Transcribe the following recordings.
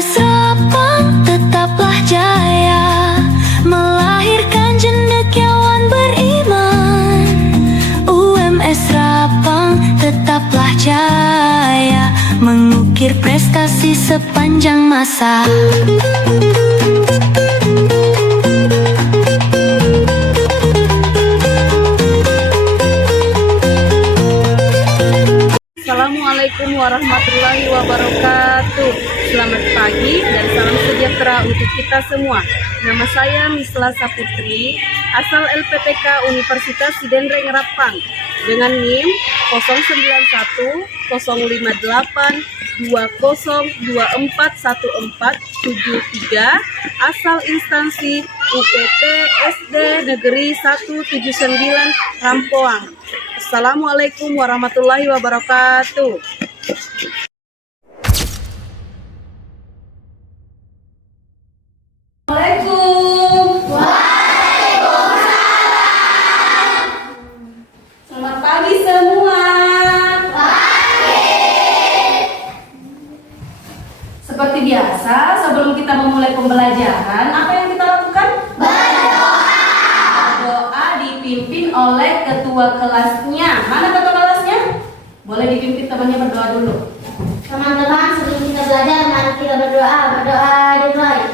UMS Rapang tetaplah jaya, melahirkan cendekiawan beriman. UMS Rapang tetaplah jaya, mengukir prestasi sepanjang masa. Assalamualaikum warahmatullahi wabarakatuh. Selamat pagi dan salam sejahtera untuk kita semua. Nama saya Misla Saputri, asal LPTK Universitas Sidenreng Rapang, dengan NIM 091 058 20241473, asal instansi UPT SD Negeri 179 Rampoang. Assalamualaikum warahmatullahi wabarakatuh. Assalamualaikum. Waalaikumsalam. Selamat pagi semua. Pagi. Seperti biasa, sebelum kita memulai pembelajaran, apa yang kita lakukan? Berdoa dipimpin oleh ketua kelasnya. Mana ketua kelasnya? Boleh dipimpin temannya berdoa dulu. Teman-teman, sebelum kita belajar, mari kita berdoa. Berdoa dimulai.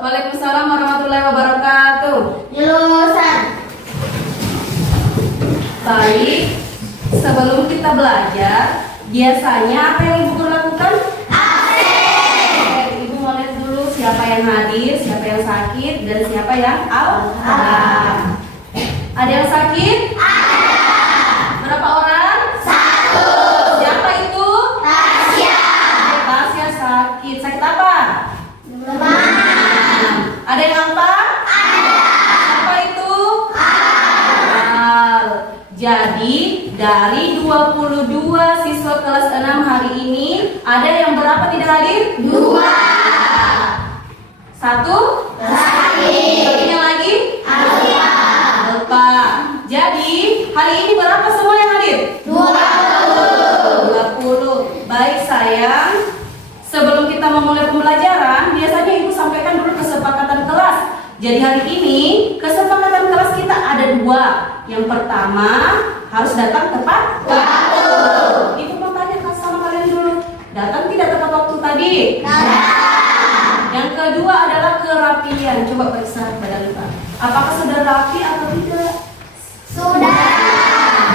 Waalaikumsalam warahmatullahi wabarakatuh. Jurusan. Baik, sebelum kita belajar, biasanya apa yang Ibu guru lakukan? Ibu mau lihat dulu siapa yang hadir, siapa yang sakit, dan siapa yang alhamdulillah. Ada yang sakit? Berapa orang? 1. Siapa itu? Tasya. Tasya sakit. Sakit apa? Ada yang apa? Apa itu? Al. Jadi dari 22 siswa kelas 6 hari ini, ada yang berapa tidak hadir? 2. 1. Sakit. Satunya lagi? Lupa. Jadi hari ini berapa semua yang hadir? 20. Baik sayang. Sebelum kita memulai pembelajaran, biasanya Ibu sampaikan dulu kesepakatan kelas. Jadi hari ini kesepakatan kelas kita ada 2. Yang pertama, harus datang tepat waktu. Ibu mau tanya sama kalian dulu, datang tidak tepat waktu tadi? Yang kedua adalah kerapian. Coba periksa badan Pak. Apakah sudah rapi atau tidak?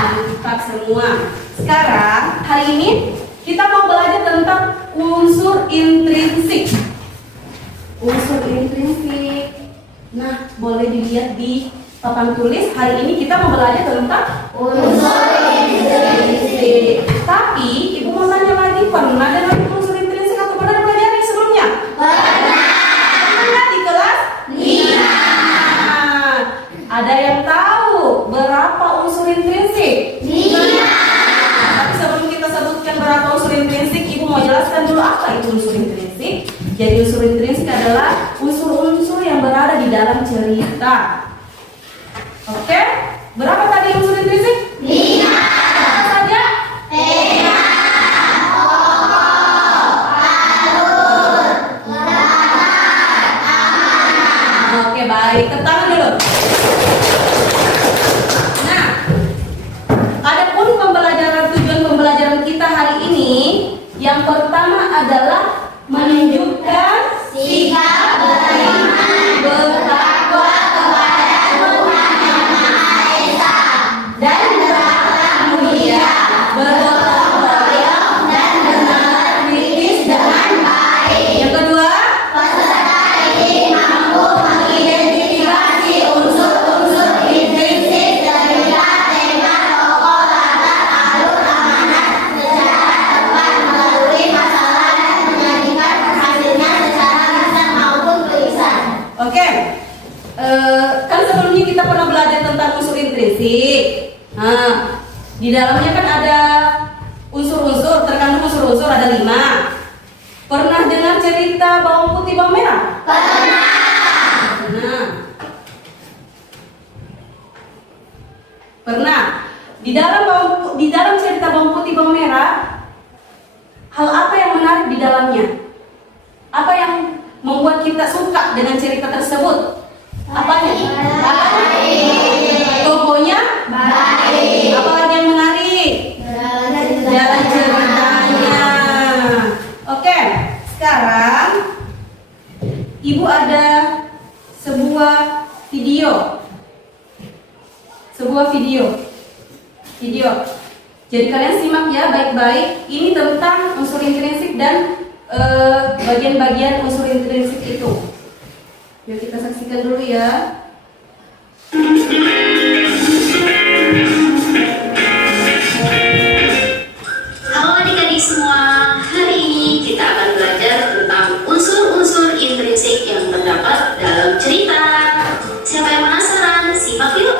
Mantap semua. Sekarang hari ini kita mau belajar tentang unsur intrinsik. Unsur intrinsik. Nah, boleh dilihat di papan tulis. Hari ini kita mau belajar tentang unsur intrinsik. Tapi Ibu mau tanya lagi, pernah dengar unsur intrinsik atau pernah belajar sebelumnya? Pernah di kelas 5. Ada yang tahu berapa unsur intrinsik? 5. Tapi sebelum kita sebutkan berapa unsur intrinsik, Ibu mau jelaskan dulu apa itu unsur intrinsik. Jadi unsur intrinsik adalah unsur-unsur yang berada di dalam cerita. Oke, berapa tadi unsur intrinsik? 5. Apa saja? Tema, Oke, baik. Tepuk tangan dulu. Nah, adapun tujuan pembelajaran kita hari ini, yang pertama adalah menunjukkan sikap beriman, bertakwa kepada Tuhan Yang Maha Esa, dan berakhlak mulia, bergotong royong dan bernalar kritis dengan baik. Yang kedua, Peserta ini mampu mengidentifikasi unsur-unsur intrinsik cerita, tema, tokoh, latar, alur, amanat secara tepat melalui masalah dan menyajikan hasilnya secara lisan maupun tulisan. oke. Kan sebelumnya kita pernah belajar tentang unsur intrinsik. Nah, di dalamnya kan ada unsur-unsur, terkandung unsur-unsur ada 5. Pernah dengar cerita bawang putih bawang merah? Pernah. Pernah. Pernah. Di dalam cerita bawang putih bawang merah, hal apa yang menarik di dalamnya? Apa yang membuat kita suka dengan cerita tersebut? Apanya? Baik. Tokohnya? Baik. Apa lagi yang menarik? Jalan ceritanya. Oke, sekarang Ibu ada sebuah video. Video. Jadi kalian simak ya baik-baik. Ini tentang unsur intrinsik dan bagian-bagian unsur intrinsik itu. Yuk kita saksikan dulu ya. Halo adik-adik semua, hari ini kita akan belajar tentang unsur-unsur intrinsik yang terdapat dalam cerita. Siapa yang penasaran? Simak yuk.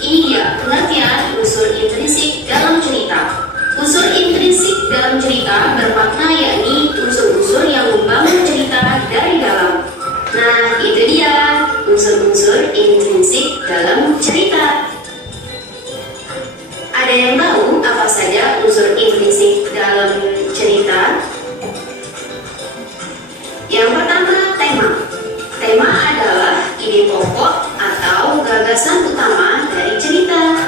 Ini dia pengertian unsur intrinsik dalam cerita. Unsur intrinsik dalam cerita bermakna yakni unsur-unsur yang membangun cerita dari dalam. Nah, itu dia unsur-unsur intrinsik dalam cerita. Ada yang tahu apa saja unsur intrinsik dalam cerita? Yang pertama, tema. Tema adalah ide pokok atau gagasan utama dari cerita.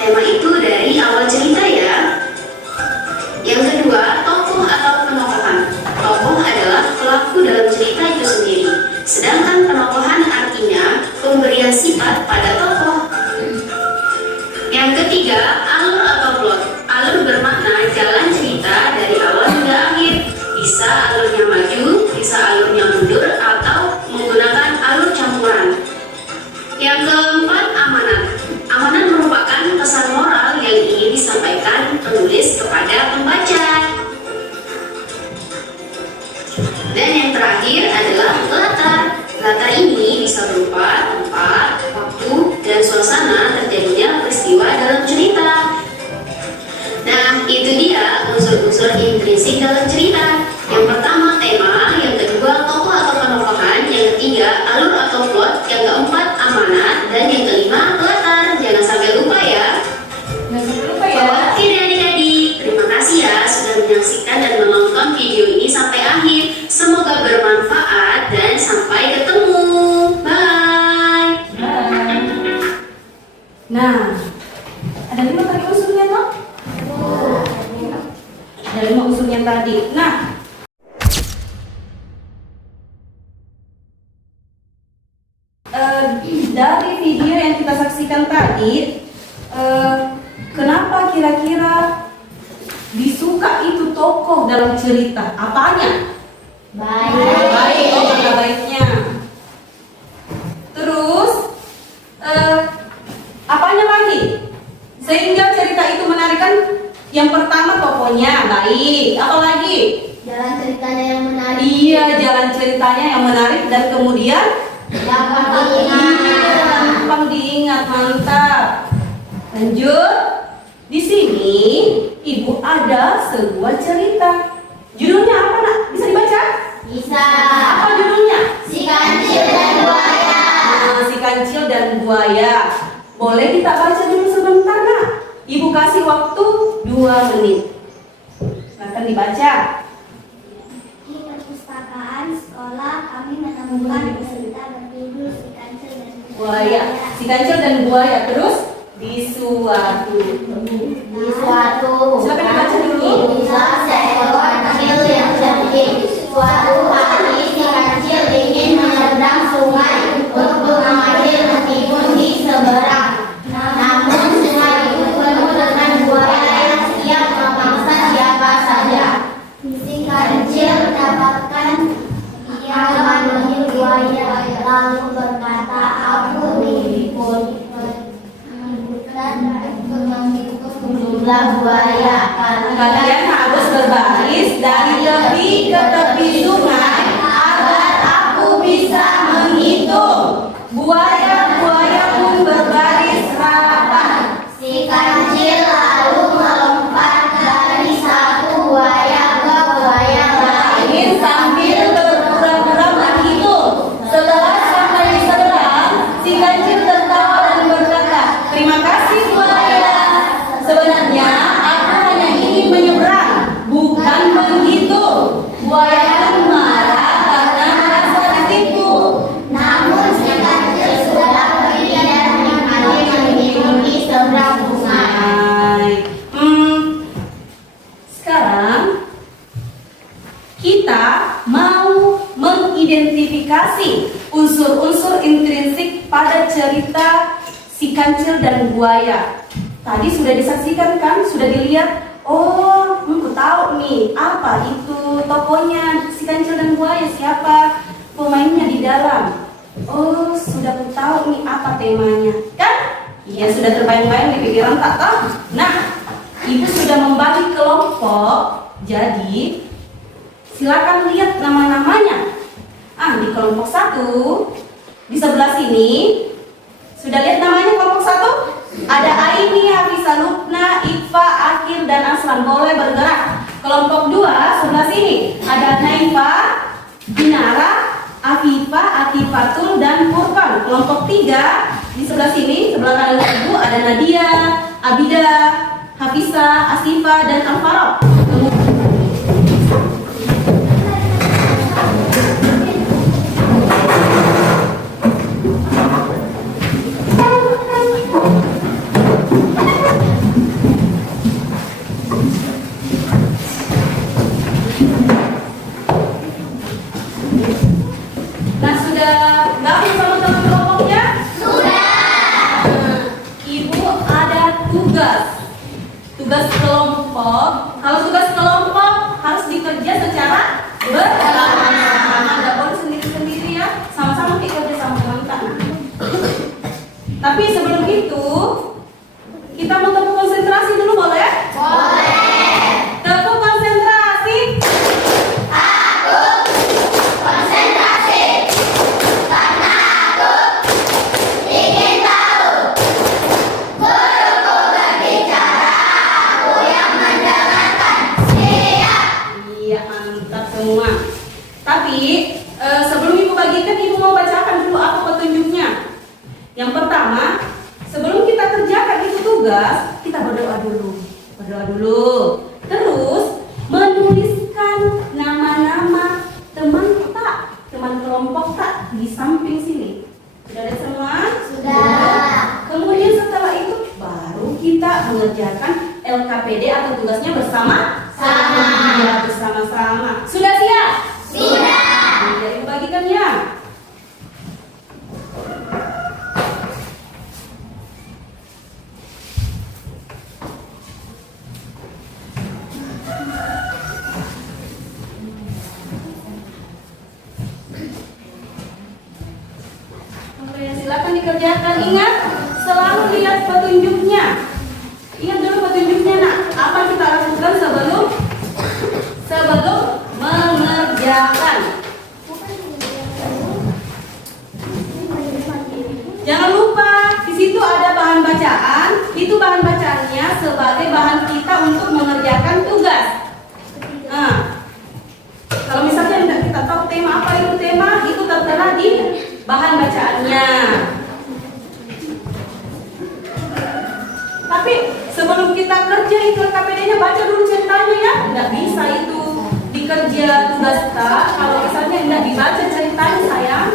Tema itu dari awal cerita ya. Yang kedua, tokoh atau penokohan. Tokoh adalah pelaku dalam cerita itu sendiri. Sedangkan penokohan artinya pemberian sifat pada tokoh. Yang ketiga, alur atau plot. Alur bermakna jalan cerita dari awal hingga akhir. Bisa alurnya maju, bisa alurnya mundur, atau menggunakan alur campuran. Yang keempat, amanat. Amanat merupakan pesan moral yang ingin disampaikan penulis kepada pembaca. Dan yang terakhir adalah latar. Latar ini bisa berupa tempat, waktu, dan suasana terjadinya peristiwa dalam cerita. Nah, itu dia unsur-unsur intrinsik dalam cerita. Yang pertama tema, yang kedua tokoh atau penokohan, yang ketiga alur atau plot, yang keempat amanat, dan yang kelima latar. Jangan sampai lupa ya. Jangan sampai lupa ya. Oke deh adik-adik, terima kasih ya sudah menyaksikan dan menonton video ini sampai akhir. Semoga bermanfaat dan sampai ketemu. Bye. Nah, ada 5 tadi unsurnya toh? Ada 5 unsurnya tadi. Nah, dari video yang kita saksikan tadi, kenapa kira-kira disuka itu tokoh dalam cerita? Apanya? Baik, oh kata baiknya. Terus, apanya lagi? Sehingga cerita itu menarik kan? Yang pertama tokohnya baik, apa lagi? Jalan ceritanya yang menarik. Iya, jalan ceritanya yang menarik dan kemudian gampang diingat, mantap. Lanjut. Di sini Ibu ada sebuah cerita. Judulnya apa, Nak? Bisa dibaca? Bisa. Apa judulnya? Si kancil dan buaya. kancil dan buaya. Boleh kita baca dulu sebentar, Nak? Ibu kasih waktu 2 menit. Silakan dibaca. Di perpustakaan sekolah kami menemukan cerita berjudul Si Kancil dan Buaya. Si kancil dan buaya. Terus di suatu. Di suatu Silakan dibaca dulu. seekor kecil yang cerdik. Suatu hari si kancil ingin menyeberang sungai untuk mengambil meskipun di seberang. Namun sungai itu penuh dengan buaya yang siap memangsa siapa saja. Si kancil mendapatkan ia memanggil buaya lalu berkata, aku dipun jumlah buaya Kalian harus berbaris dari tepi ke tepi sungai agar aku bisa menghitung. Buaya-buaya pun berbaris rapat. Si kancil lalu melompat dari satu buaya ke buaya lain. Sambil berpura-pura menghitung. Setelah sampai di seberang, si kancil tertawa dan berkata, terima kasih buaya. Sebenarnya aku hanya ingin menyeberang, bukan menghitung. Buaya pun marah karena merasa ditipu. Namun si kancil sudah pergi dan menikmati menghitung di seberang sungai. Sekarang kita mau mengidentifikasi unsur-unsur intrinsik pada cerita Si Kancil dan Buaya. Tadi sudah disaksikan kan? Sudah dilihat? Oh, aku tahu nih apa itu tokohnya Si Kancil dan Buaya, siapa pemainnya di dalam. Oh, sudah aku tahu nih apa temanya. Kan? Iya, sudah terbayang-bayang di pikiran tak tahu. Nah, Ibu sudah membagi kelompok. Jadi, silakan lihat nama-namanya. Di kelompok 1 di sebelah sini sudah lihat namanya kelompok 1? Ada Aini, Hafisa, Lukna, Iqfa, Akil, dan Aslan. Boleh bergerak. Kelompok 2 sebelah sini ada Naifa, Dinara, Afifa, Atifatul, dan Furqan. Kelompok 3 di sebelah sini, sebelah kanan Ibu ada Nadia, Abida, Hafisa, Asifa, dan Al-Farok. Nah, sudah gabung sama teman kelompoknya? Sudah. Ibu ada tugas. Tugas kelompok. Kalau tugas kelompok harus dikerja secara bersama-sama. Tidak boleh sendiri-sendiri ya. Sama-sama bekerja sama teman-teman. Tapi sebelum itu kita mau tepuk konsentrasi dulu, boleh? Boleh. Tepuk konsentrasi. Iya, mantap semua. Tapi sebelum Ibu bagikan, Ibu mau bacakan dulu apa petunjuknya. Yang pertama, sebelum kita kerjakan itu tugas, kita berdoa dulu. Berdoa dulu. Terus menuliskan nama-nama teman tak, teman kelompok tak di samping sini. Sudah ada semua? Sudah. Kemudian setelah itu baru kita mengerjakan LKPD atau tugasnya bersama-sama. Ya, bersama-sama. Sudah siap? Sudah. Jadi bagikan ya. Oke, silakan dikerjakan. Ingat, selalu lihat petunjuknya. Ingat dulu petunjuknya, nak. Apa yang kita lakukan sebelum mengerjakan? Jangan lupa, di situ ada bahan bacaan. Itu bahan bacaannya sebagai bahan kita untuk mengerjakan tugas. Nah, kalau misalnya kita tahu tema apa itu tema, itu tertera di bahan bacaannya. kita kerja itu KPD-nya baca dulu ceritanya ya. Nggak bisa itu di kerja tugas tak kalau misalnya nggak dibaca ceritanya sayang.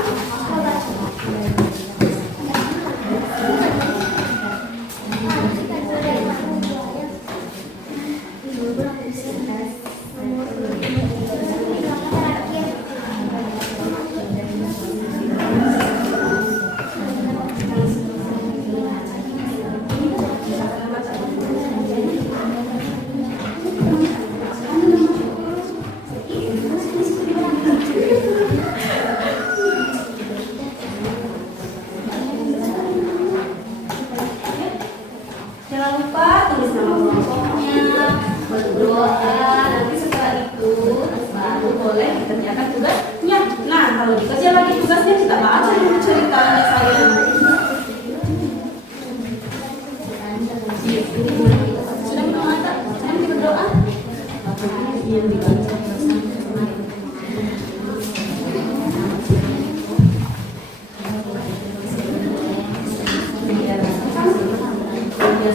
Jangan lupa tulis nama kelompoknya, berdoa. Nanti setelah itu baru boleh dikerjakan tugasnya. Nah, kalau dikerja lagi tugasnya kita baca dulu ceritanya sayang. Sudah berdoa tak? Nanti berdoa. Yang dibaca.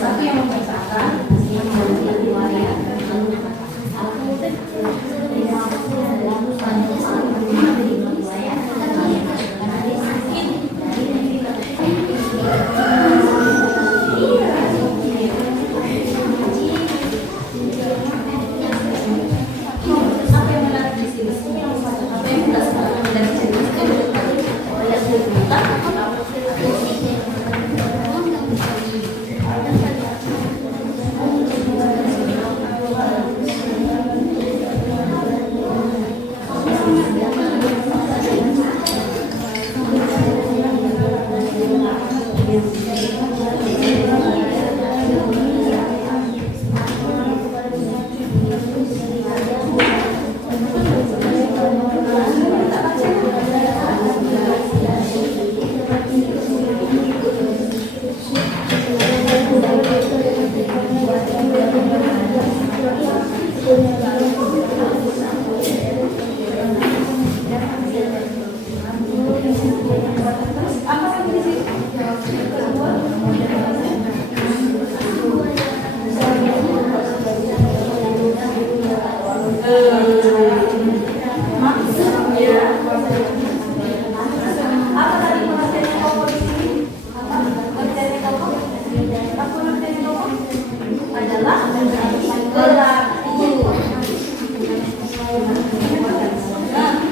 Satu yang membacakan, yang dua ya. Apa yang menarik di sini? Apa yang tidak sebenarnya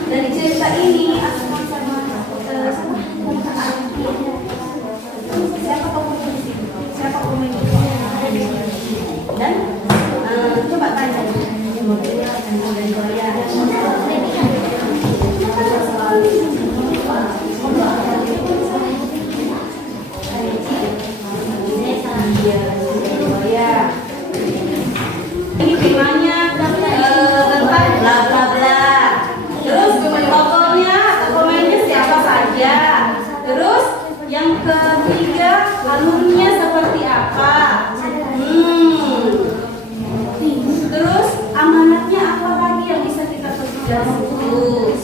dari cerita ini? Ini temanya tentang bla bla bla. Terus tokohnya atau pemainnya siapa saja. Terus yang ketiga alurnya seperti apa. Terus amanatnya apa lagi yang bisa kita kerjakan itu.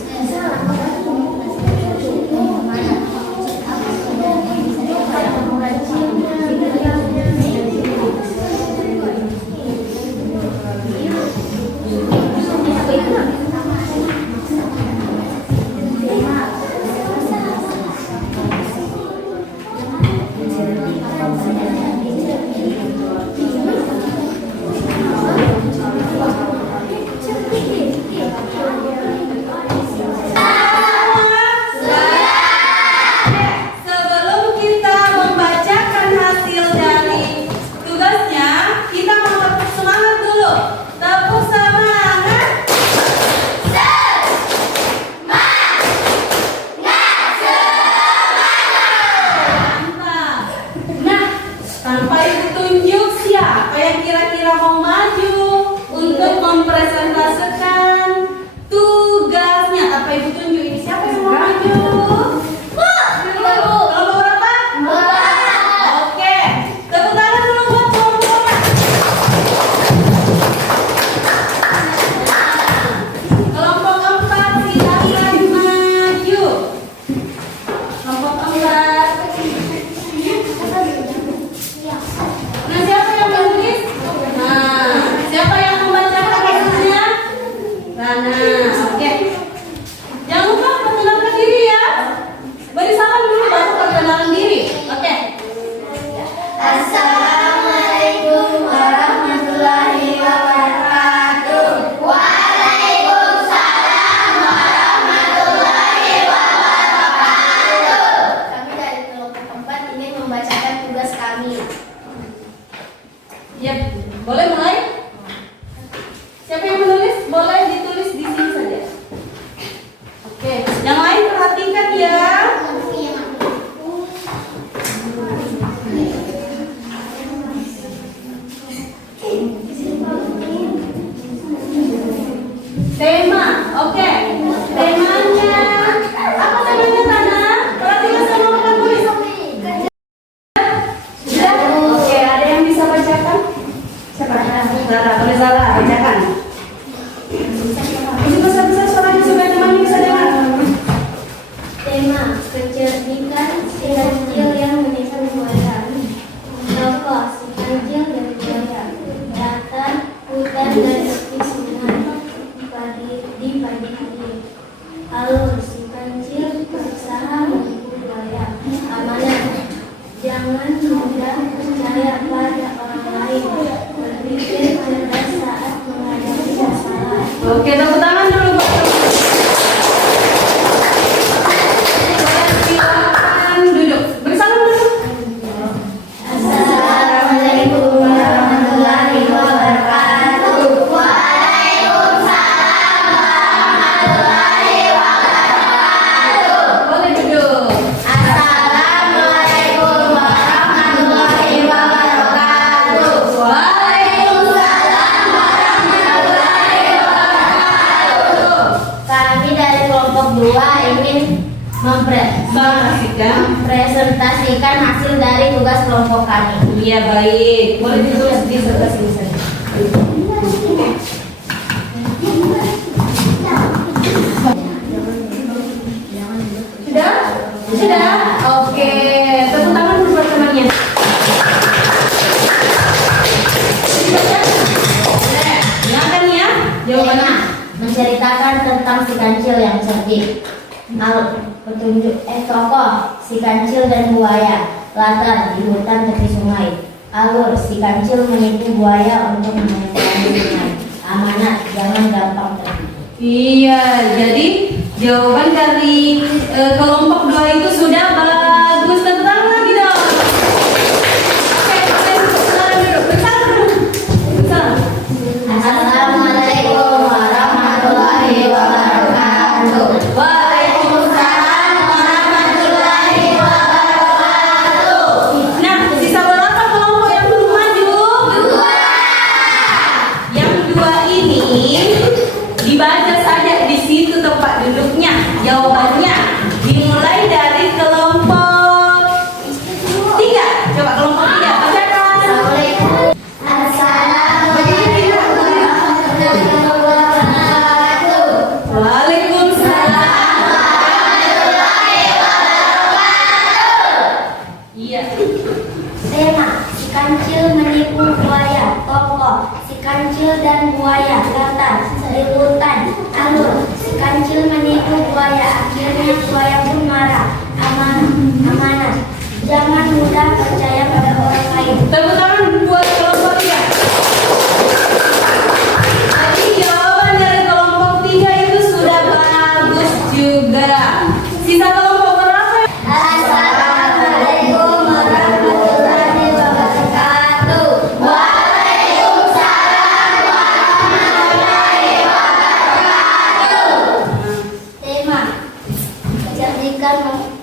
membacakan tugas kami. Yap, boleh mulai? Siapa yang menulis? Boleh ditulis di sini saja. Oke, yang lain perhatikan ya. Tema, oke. Temanya apa temanya Tana? Perhatikan sama Kak tulis. Sudah? Oke, ada yang bisa bacakan? Siapa? Zara, boleh Zara bacakan. Ini besar-besar suaranya supaya temannya bisa dengar. Tema kecerdikan si kancil yang menyimpan buaya. Tokoh si kancil dan buaya. Latar hutan dan tepi sungai. Di pagi hari. Alur si kancil berusaha menipu buaya. Amanat jangan mudah percaya pada orang lain. Berpikir pada saat menghadapi masalah. Oke, tepuk tangan dulu buat teman. Silakan duduk. Bersama dulu. Assalamualaikum warahmatullahi wabarakatuh. Boleh duduk. Assalamualaikum warahmatullahi wabarakatuh. Waalaikumsalam warahmatullahi wabarakatuh. Kami dari kelompok 2 ingin mempresentasikan hasil dari tugas kelompok kami. Iya baik. Boleh ditulis di sebelah sini saja. Sudah? Sudah? Oke. Tepuk tangan dulu buat temannya. Ingatkan ya jawabannya. Menceritakan tentang si kancil yang cerdik. Tokoh si kancil dan buaya. Latar di hutan tepi sungai. Alur si kancil menipu buaya untuk menyeberangi sungai. Amanat jangan gampang tertipu. Iya, jadi jawaban dari kelompok 2 itu sudah bagus. Tepuk tangan lagi dong. Oke, sekarang duduk. Bersama dulu. Bersama. Assalamualaikum warahmatullahi wabarakatuh. Waalaikumsalam warahmatullahi wabarakatuh. Nah, sisa berapa kelompok yang belum maju? 2. Yang 2 ini dibaca saja di situ tempat duduknya. Jawabannya dimulai dari kelompok 3. Coba kelompok 3 bacakan. Assalamualaikum warahmatullahi wabarakatuh. Waalaikumsalam. Iya. Tema si kancil menipu buaya. Tokoh si kancil dan buaya. Latar di hutan. Alur si kancil menipu buaya. Akhirnya buaya pun marah. Amanat jangan mudah percaya pada orang lain. Tepuk tangan buat kelompok 3. Jadi jawaban dari kelompok 3 itu sudah bagus juga. Sisa kelompok berapa? Assalamualaikum warahmatullahi wabarakatuh. Waalaikumsalam warahmatullahi wabarakatuh. Tema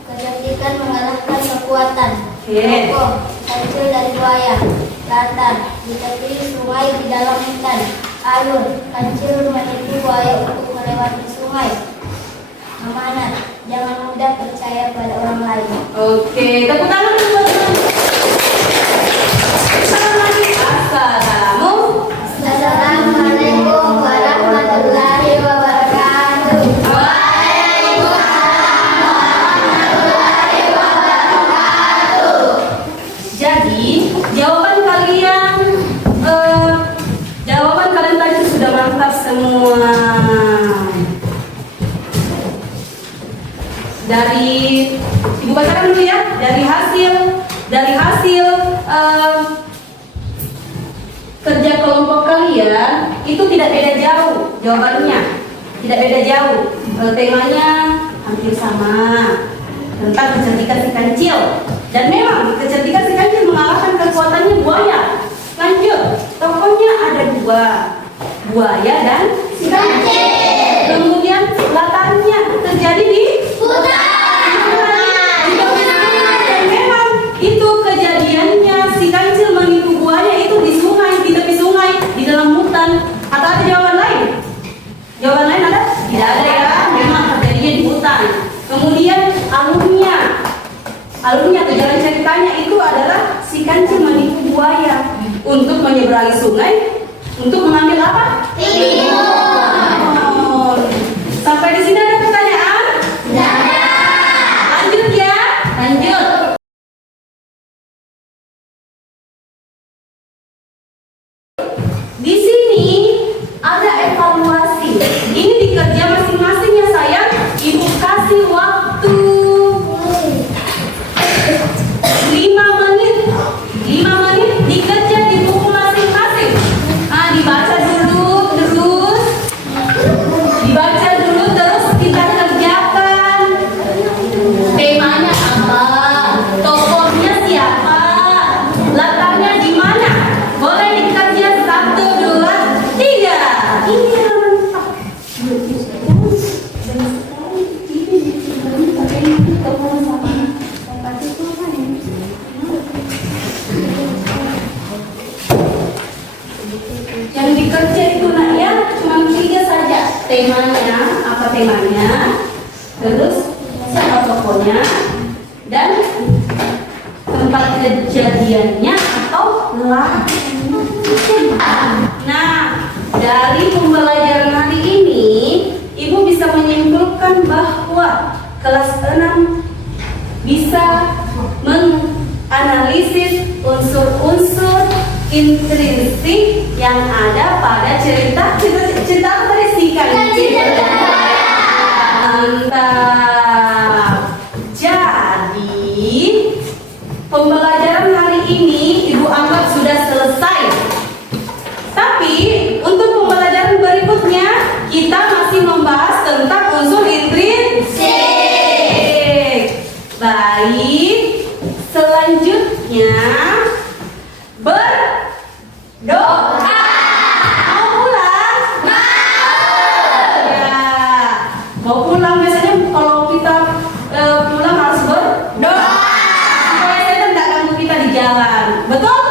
kecerdikan mengalahkan kekuatan. Oke. Tokoh kancil dan buaya. Latar di tepi sungai di dalam hutan. Alur kancil menipu buaya untuk melewati sungai. Amanat jangan mudah percaya pada orang lain. Oke, tepuk tangan dulu buat teman. Salam lagi. Assalamualaikum warahmatullahi wabarakatuh. Jadi jawaban kalian tadi sudah mantap semua. Dari Ibu bacakan dulu ya. Dari hasil kerja kelompok kalian itu tidak beda jauh jawabannya. Tidak beda jauh. Temanya hampir sama tentang kecerdikan si kancil. Dan memang kecerdikan si kancil mengalahkan kekuatannya buaya. Lanjut, tokohnya ada dua, buaya dan si kancil. Kemudian latarnya terjadi di dan memang itu kejadiannya si kancil menipu buaya itu di sungai, di tepi sungai, di dalam hutan. Atau ada jawaban lain? Jawaban lain ada? Tidak ada ya, memang terjadinya di hutan. Kemudian alurnya atau jalan ceritanya itu adalah si kancil menipu buaya untuk menyeberangi sungai untuk mengambil apa? Timun. Sampai di sini ada pertanyaan? Lanjut ya, lanjut. Di sini ada evaluasi. Ini dikerja masing-masing ya sayang. Ibu kasih waktu 5 menit. 5 menit dikerja di buku masing-masing. Dibaca dulu terus. Dibaca dulu terus kita kerjakan. Temanya apa? Tokohnya siapa? Latarnya di mana? Boleh dikerja 1, 2, 3. Ini lengkap. Yang dikerja itu nak ya cuma 3 saja. Temanya, apa temanya? Terus siapa tokohnya? Dan tempat kejadiannya atau Nah, dari pembelajaran hari ini, Ibu bisa menyimpulkan bahwa kelas 6 bisa menganalisis unsur-unsur intrinsik yang ada pada cerita apa tadi si kancil. Mantap. Jadi pembelajaran hari ini Ibu anggap sudah selesai. Tapi untuk pembelajaran berikutnya kita masih membahas tentang unsur intrinsik. Baik, selanjutnya berdoa. Mau pulang? Ya, mau pulang biasanya kalau kita pulang harus berdoa supaya setan tidak ganggu kita di jalan. Betul?